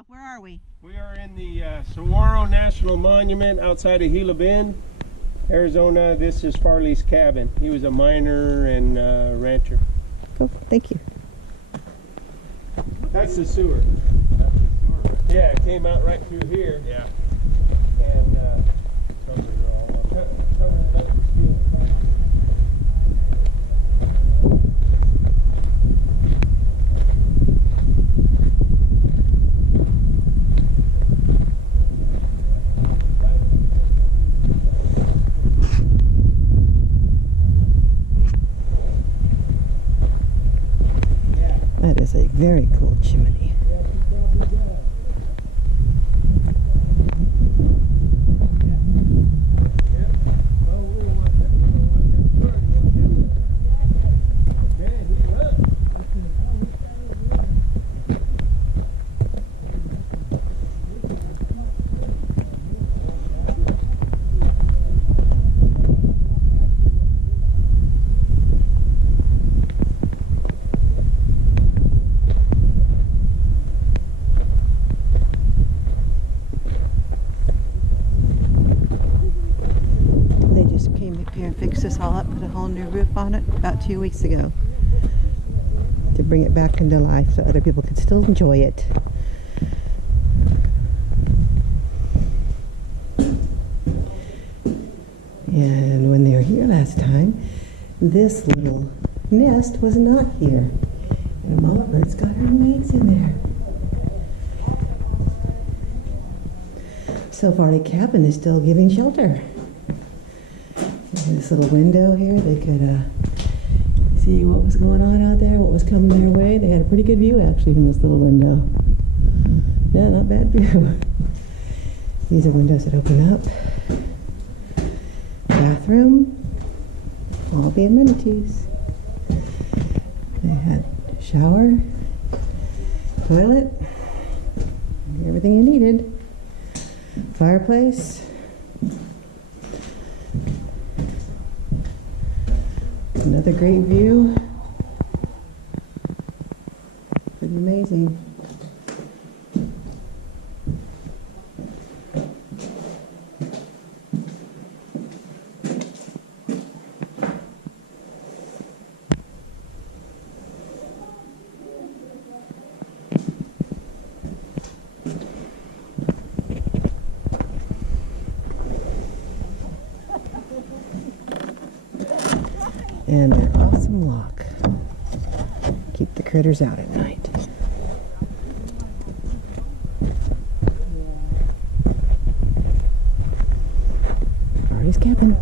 stuff. Where are we? We are in the Saguaro National Monument outside of Gila Bend, Arizona. This is Farley's cabin. He was a miner and rancher. Cool, thank you. That's the sewer. That's the sewer, right? Yeah, it came out right through here. Yeah. And Covered it all up. covered it up with steel. That is a very cool chimney. And fix this all up, put a whole new roof on it about 2 weeks ago to bring it back into life so other people could still enjoy it. And when they were here last time, this little nest was not here, and a mama bird's got her eggs in there. So Farley cabin is still giving shelter. This little window here, they could see what was going on out there, what was coming their way. They had a pretty good view actually from this little window. Yeah, not bad view. These are windows that open up. Bathroom, all the amenities. They had shower, toilet, everything you needed. Fireplace. Another great view. Pretty amazing. And their awesome lock. Keep the critters out at night. Farley's cabin.